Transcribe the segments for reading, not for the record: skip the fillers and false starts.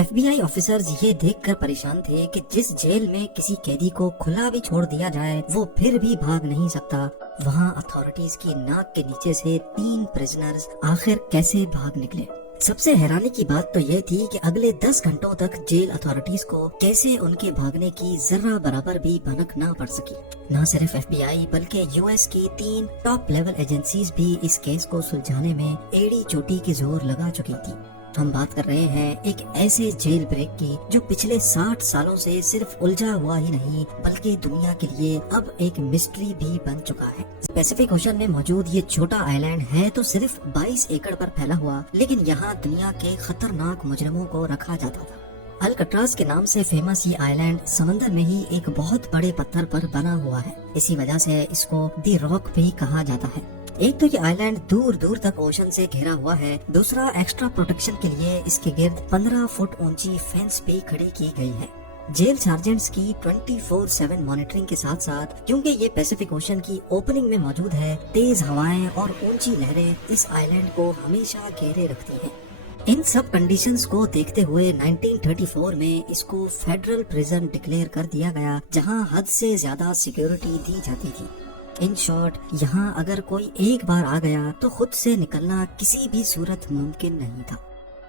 FBI officers ये देखकर परेशान थे कि जिस जेल में किसी कैदी को खुला भी छोड़ दिया जाए वो फिर भी भाग नहीं सकता, वहाँ अथॉरिटीज की नाक के नीचे से 3 प्रिजनर्स आखिर कैसे भाग निकले। सबसे हैरानी की बात तो ये थी कि अगले 10 घंटों तक जेल अथॉरिटीज को कैसे उनके भागने की जरा बराबर भी भनक ना पड़ सकी। न सिर्फ FBI बल्कि US की 3 टॉप लेवल एजेंसीज भी इस केस को सुलझाने में एड़ी चोटी की जोर लगा चुकी थी। हम बात कर रहे हैं एक ऐसे जेल ब्रेक की जो पिछले 60 सालों से सिर्फ उलझा हुआ ही नहीं बल्कि दुनिया के लिए अब एक मिस्ट्री भी बन चुका है। पैसिफिक ओशन में मौजूद ये छोटा आइलैंड है तो सिर्फ 22 एकड़ पर फैला हुआ, लेकिन यहाँ दुनिया के खतरनाक मुजरिमों को रखा जाता था। अल्काट्राज के नाम से फेमस ये आइलैंड समंदर में ही एक बहुत बड़े पत्थर पर बना हुआ है। इसी वजह से इसको दी रॉक भी कहा जाता है। एक तो ये आइलैंड दूर दूर तक ओशन से घिरा हुआ है, दूसरा एक्स्ट्रा प्रोटेक्शन के लिए इसके गिर्द 15 फुट ऊंची फेंस भी खड़ी की गई है। जेल सार्जेंट्स की 24/7 मॉनिटरिंग के साथ साथ, क्योंकि ये पैसिफिक ओशन की ओपनिंग में मौजूद है, तेज हवाएं और ऊंची लहरें इस आइलैंड को हमेशा घेरे रखती हैं। इन सब कंडीशंस को देखते हुए 1934 में इसको फेडरल प्रिजन डिक्लेयर कर दिया गया, जहां हद से ज्यादा सिक्योरिटी दी जाती थी। इन शॉर्ट, यहाँ अगर कोई एक बार आ गया तो खुद से निकलना किसी भी सूरत मुमकिन नहीं था।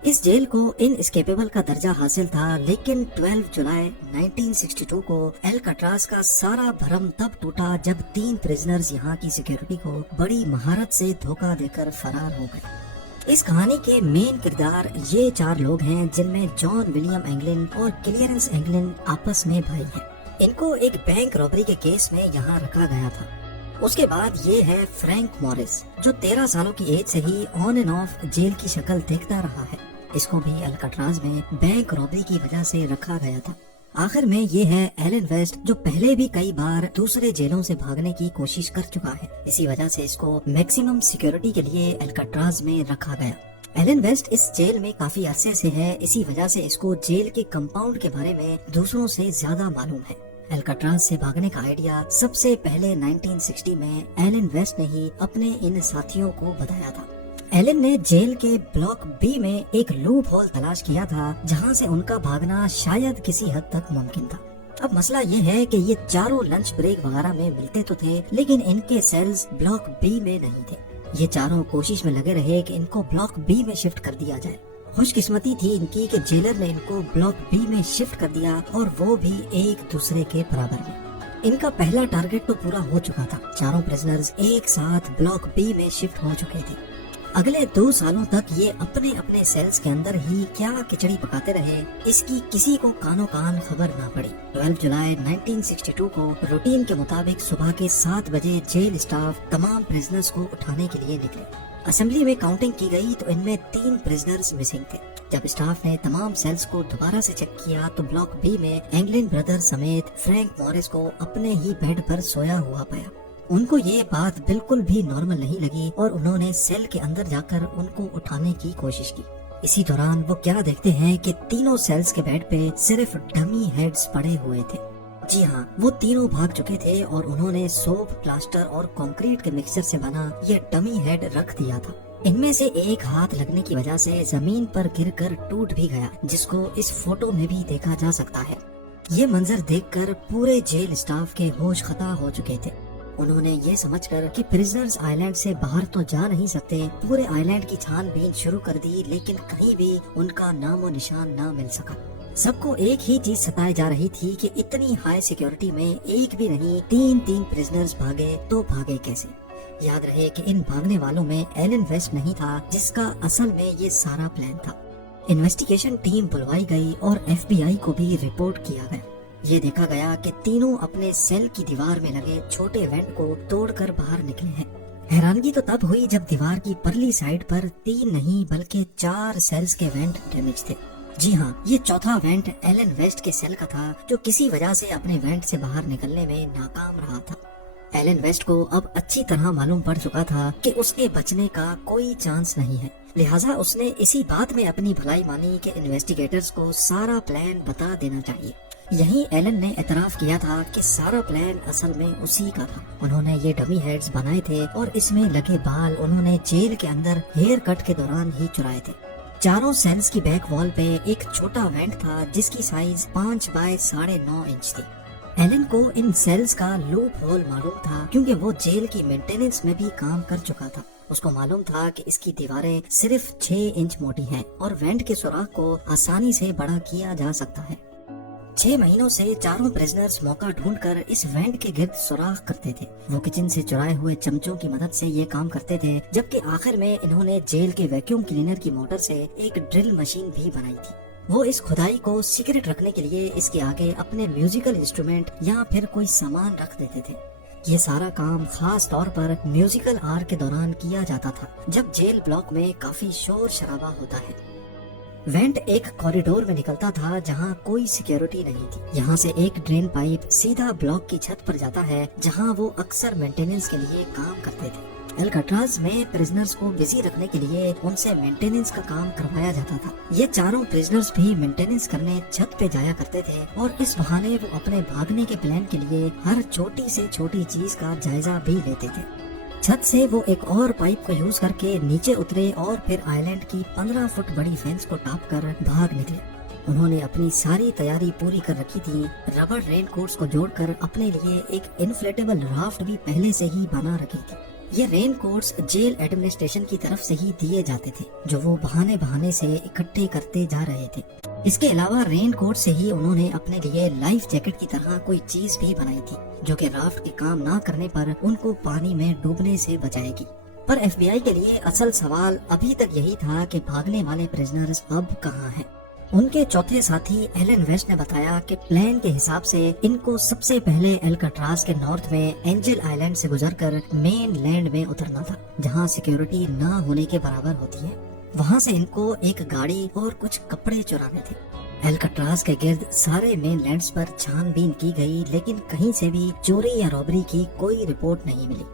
इस जेल को इनएस्केपेबल का दर्जा हासिल था, लेकिन 12 जुलाई 1962 को अल्काट्राज का सारा भरम तब टूटा जब 3 प्रिजनर्स यहाँ की सिक्योरिटी को बड़ी महारत से धोखा देकर फरार हो गए। इस कहानी के मेन किरदार ये 4 लोग हैं, जिनमें जॉन विलियम एंगलिन और क्लियरेंस एंगलिन आपस में भाई हैं। इनको एक बैंक रॉबरी के केस में यहाँ रखा गया था। उसके बाद ये है फ्रैंक मॉरिस, जो 13 सालों की एज से ही ऑन एंड ऑफ जेल की शक्ल देखता रहा है। इसको भी अल्काट्राज में बैंक रॉबरी की वजह से रखा गया था। आखिर में ये है एलन वेस्ट, जो पहले भी कई बार दूसरे जेलों से भागने की कोशिश कर चुका है। इसी वजह से इसको मैक्सिमम सिक्योरिटी के लिए अल्काट्राज में रखा गया। एलन वेस्ट इस जेल में काफी अरसे से है, इसी वजह से इसको जेल के कंपाउंड के बारे में दूसरों से ज्यादा मालूम है। अल्काट्राज से भागने का आइडिया सबसे पहले 1960 में एलन वेस्ट ने ही अपने इन साथियों को बताया था। एलन ने जेल के ब्लॉक बी में एक लूप होल तलाश किया था, जहां से उनका भागना शायद किसी हद तक मुमकिन था। अब मसला ये है कि ये चारों लंच ब्रेक वगैरह में मिलते तो थे, लेकिन इनके सेल्स ब्लॉक बी में नहीं थे। ये चारों कोशिश में लगे रहे कि इनको ब्लॉक बी में शिफ्ट कर दिया जाए। खुशकिस्मती थी इनकी कि जेलर ने इनको ब्लॉक बी में शिफ्ट कर दिया, और वो भी एक दूसरे के बराबर में। इनका पहला टारगेट तो पूरा हो चुका था। चारों प्रिजनर्स एक साथ ब्लॉक बी में शिफ्ट हो चुके थे। अगले 2 सालों तक ये अपने अपने सेल्स के अंदर ही क्या खिचड़ी पकाते रहे, इसकी किसी को कानो कान खबर ना पड़ी। 12 जुलाई 1962 को रूटीन के मुताबिक सुबह के 7 बजे जेल स्टाफ तमाम प्रिजनर्स को उठाने के लिए निकले। असेंबली में काउंटिंग की गई तो इनमें 3 प्रिजनर्स मिसिंग थे। जब स्टाफ ने तमाम सेल्स को दोबारा से चेक किया तो ब्लॉक बी में एंगलिन ब्रदर समेत फ्रैंक मॉरिस को अपने ही बेड पर सोया हुआ पाया। उनको ये बात बिल्कुल भी नॉर्मल नहीं लगी और उन्होंने सेल के अंदर जाकर उनको उठाने की कोशिश की। इसी दौरान वो क्या देखते हैं कि तीनों सेल्स के बेड पे सिर्फ डमी हेड्स पड़े हुए थे। जी हाँ, वो तीनों भाग चुके थे और उन्होंने सोप, प्लास्टर और कंक्रीट के मिक्सचर से बना ये डमी हेड रख दिया था। इनमें से एक हाथ लगने की वजह से जमीन पर गिरकर टूट भी गया, जिसको इस फोटो में भी देखा जा सकता है। ये मंजर देखकर पूरे जेल स्टाफ के होश खता हो चुके थे। उन्होंने ये समझकर कि प्रिजनर्स आइलैंड से बाहर तो जा नहीं सकते, पूरे आइलैंड की छानबीन शुरू कर दी, लेकिन कहीं भी उनका नामो निशान ना मिल सका। सबको एक ही चीज सताई जा रही थी कि इतनी हाई सिक्योरिटी में एक भी नहीं 3 प्रिजनर्स भागे तो भागे कैसे। याद रहे कि इन भागने वालों में एलन वेस्ट नहीं था, जिसका असल में ये सारा प्लान था। इन्वेस्टिगेशन टीम बुलवाई गई और FBI को भी रिपोर्ट किया गया। ये देखा गया कि तीनों अपने सेल की दीवार में लगे छोटे वेंट को तोड़कर बाहर निकले हैं। हैरानगी तो तब हुई जब दीवार की परली साइड पर 3 नहीं बल्कि 4 सेल्स के वेंट डैमेज थे। जी हाँ, ये चौथा वेंट एलन वेस्ट के सेल का था, जो किसी वजह से अपने वेंट से बाहर निकलने में नाकाम रहा था। एलन वेस्ट को अब अच्छी तरह मालूम पड़ चुका था कि उसके बचने का कोई चांस नहीं है, लिहाजा उसने इसी बात में अपनी भलाई मानी कि इन्वेस्टिगेटर्स को सारा प्लान बता देना चाहिए। यही एलन ने एतराफ किया था कि सारा प्लान असल में उसी का था। उन्होंने ये डमी हेड्स बनाए थे और इसमें लगे बाल उन्होंने जेल के अंदर हेयर कट के दौरान ही चुराए थे। चारों सेल्स की बैक वॉल पे एक छोटा वेंट था जिसकी साइज 5 बाय 9.5 इंच थी। एलन को इन सेल्स का लूप होल मालूम था क्योंकि वो जेल की मेंटेनेंस में भी काम कर चुका था। उसको मालूम था कि इसकी दीवारें सिर्फ 6 इंच मोटी हैं और वेंट के सुराख को आसानी से बड़ा किया जा सकता है। 6 महीनों से चारों प्रिजनर्स मौका ढूंढकर इस वेंट के गिर्द सुराख करते थे। वो किचन से चुराए हुए चमचों की मदद से ये काम करते थे, जबकि आखिर में इन्होंने जेल के वैक्यूम क्लीनर की मोटर से एक ड्रिल मशीन भी बनाई थी। वो इस खुदाई को सीक्रेट रखने के लिए इसके आगे अपने म्यूजिकल इंस्ट्रूमेंट या फिर कोई सामान रख देते थे। ये सारा काम खास तौर पर म्यूजिकल आवर के दौरान किया जाता था, जब जेल ब्लॉक में काफी शोर शराबा होता है। वेंट एक कॉरिडोर में निकलता था जहाँ कोई सिक्योरिटी नहीं थी। यहाँ से एक ड्रेन पाइप सीधा ब्लॉक की छत पर जाता है, जहाँ वो अक्सर मेंटेनेंस के लिए काम करते थे। अल्काट्राज में प्रिजनर्स को बिजी रखने के लिए उनसे मेंटेनेंस का काम करवाया जाता था। ये चारों प्रिजनर्स भी मेंटेनेंस करने छत पे जाया करते थे और इस बहाने वो अपने भागने के प्लान के लिए हर छोटी से छोटी चीज का जायजा भी लेते थे। छत से वो एक और पाइप को यूज करके नीचे उतरे और फिर आइलैंड की 15 फुट बड़ी फेंस को टॉप कर भाग निकले। उन्होंने अपनी सारी तैयारी पूरी कर रखी थी। रबर रेनकोट्स को जोड़कर अपने लिए एक इन्फ्लेटेबल राफ्ट भी पहले से ही बना रखी थी। ये रेनकोट्स जेल एडमिनिस्ट्रेशन की तरफ से ही दिए जाते थे, जो वो बहाने बहाने से इकट्ठे करते जा रहे थे। इसके अलावा रेनकोट से ही उन्होंने अपने लिए लाइफ जैकेट की तरह कोई चीज भी बनाई थी, जो कि राफ्ट के काम ना करने पर उनको पानी में डूबने से बचाएगी। पर एफबीआई के लिए असल सवाल अभी तक यही था कि भागने वाले प्रिजनर्स अब कहाँ हैं। उनके चौथे साथी एलन वेस्ट ने बताया कि प्लान के हिसाब से इनको सबसे पहले अल्काट्राज के नॉर्थ में एंजल आइलैंड से गुजरकर मेन लैंड में उतरना था, जहां सिक्योरिटी न होने के बराबर होती है। वहां से इनको एक गाड़ी और कुछ कपड़े चुराने थे। अल्काट्राज के गिर्द सारे मेन लैंड्स पर छानबीन की गई, लेकिन कहीं से भी चोरी या रॉबरी की कोई रिपोर्ट नहीं मिली।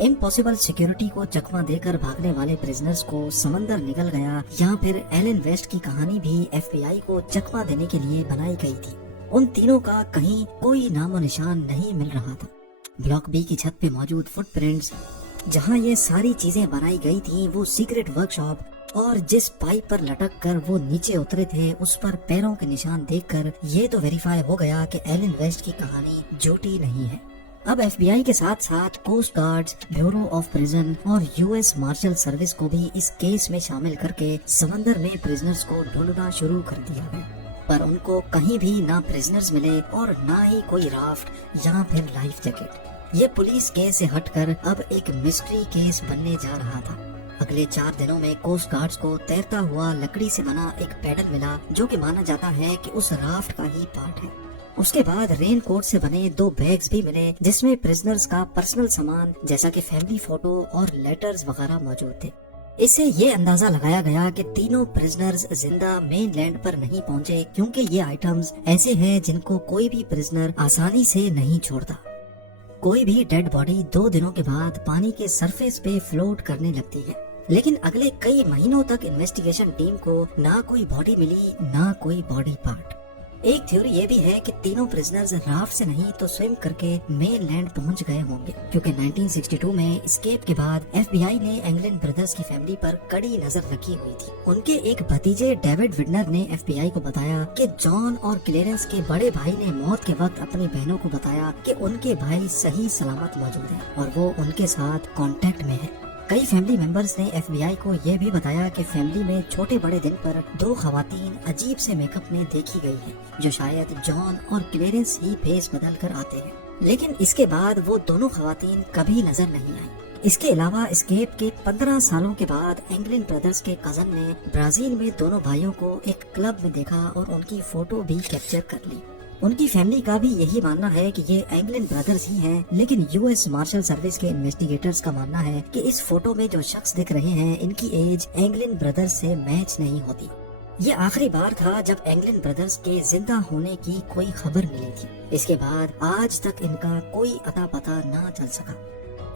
इम्पॉसिबल सिक्योरिटी को चकमा देकर भागने वाले प्रिजनर्स को समंदर निकल गया, या फिर एलन वेस्ट की कहानी भी एफबीआई को चकमा देने के लिए बनाई गई थी। उन तीनों का कहीं कोई नामो निशान नहीं मिल रहा था। ब्लॉक बी की छत पे मौजूद फुटप्रिंट्स, जहां ये सारी चीजें बनाई गई थी, वो सीक्रेट वर्कशॉप और जिस पाइप पर लटक कर वो नीचे उतरे थे, उस पर पैरों के निशान देखकर ये तो वेरीफाई हो गया कि एलन वेस्ट की कहानी झूठी नहीं है। अब एफबीआई के साथ साथ coast guards, bureau of prison और यूएस मार्शल सर्विस को भी इस केस में शामिल करके समंदर में प्रिजनर्स को ढूंढना शुरू कर दिया गया, पर उनको कहीं भी ना प्रिजनर्स मिले और ना ही कोई राफ्ट या फिर लाइफ जैकेट। ये पुलिस केस से हटकर अब एक मिस्ट्री केस बनने जा रहा था। अगले 4 दिनों में कोस्ट गार्ड्स को तैरता हुआ लकड़ी से बना एक पैडल मिला, जो कि माना जाता है कि उस राफ्ट का ही पार्ट है। उसके बाद रेन कोट से बने 2 बैग्स भी मिले, जिसमें प्रिजनर्स का पर्सनल सामान जैसा कि फैमिली फोटो और लेटर्स वगैरह मौजूद थे। इससे ये अंदाजा लगाया गया कि तीनों प्रिजनर्स जिंदा मेन लैंड पर नहीं पहुंचे, क्योंकि ये आइटम्स ऐसे हैं जिनको कोई भी प्रिजनर आसानी से नहीं छोड़ता। कोई भी डेड बॉडी 2 दिनों के बाद पानी के सरफेस पे फ्लोट करने लगती है, लेकिन अगले कई महीनों तक इन्वेस्टिगेशन टीम को ना कोई बॉडी मिली, ना कोई बॉडी पार्ट। एक थ्योरी ये भी है कि तीनों प्रिजनर्स राफ्ट से नहीं तो स्विम करके मेन लैंड पहुंच गए होंगे, क्योंकि 1962 में एस्केप के बाद एफबीआई ने एंगलिन ब्रदर्स की फैमिली पर कड़ी नजर रखी हुई थी। उनके एक भतीजे डेविड विडनर ने एफबीआई को बताया कि जॉन और क्लेरेंस के बड़े भाई ने मौत के वक्त अपनी बहनों को बताया कि उनके भाई सही सलामत मौजूद हैं और वो उनके साथ कांटेक्ट में है। कई फैमिली मेंबर्स ने एफबीआई को ये भी बताया कि फैमिली में छोटे बड़े दिन पर 2 खवातीन अजीब से मेकअप में देखी गई हैं, जो शायद जॉन और क्लेरेंस ही फेस बदल कर आते हैं, लेकिन इसके बाद वो दोनों खवातीन कभी नजर नहीं आई। इसके अलावा एस्केप के 15 सालों के बाद एंगलिन ब्रदर्स के कजन ने ब्राजील में दोनों भाइयों को एक क्लब में देखा और उनकी फोटो भी कैप्चर कर ली। उनकी फैमिली का भी यही मानना है कि ये एंगलिन ब्रदर्स ही हैं, लेकिन यूएस मार्शल सर्विस के इन्वेस्टिगेटर्स का मानना है कि इस फोटो में जो शख्स दिख रहे हैं, इनकी एज एंगलिन ब्रदर्स से मैच नहीं होती। ये आखिरी बार था जब एंगलिन ब्रदर्स के जिंदा होने की कोई खबर मिली थी। इसके बाद आज तक इनका कोई अता पता ना चल सका।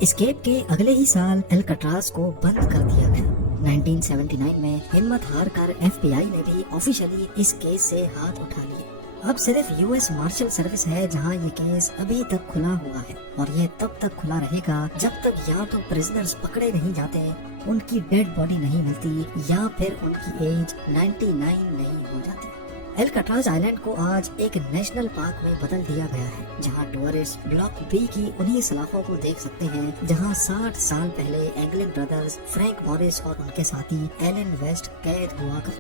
एस्केप के अगले ही साल अल्काट्राज को बंद कर दिया गया। 1979 में हिम्मत हार कर एफबीआई ने भी ऑफिशियली इस केस से हाथ उठा लिए। अब सिर्फ यूएस मार्शल सर्विस है जहां ये केस अभी तक खुला हुआ है, और ये तब तक खुला रहेगा जब तक या तो प्रिजनर्स पकड़े नहीं जाते ان کی ڈیڈ باڈی نہیں ملتی یا پھر ان کی ایج 99 نہیں ہو جاتی۔ الکٹراز آئلینڈ کو آج ایک نیشنل پارک میں بدل دیا گیا ہے، جہاں ٹورسٹ بلاک بی کی انہی سلاخوں کو دیکھ سکتے ہیں جہاں 60 سال پہلے اینگلنگ برادرز فرینک مورس اور ان کے ساتھی ایلن ویسٹ قید ہوا کرتے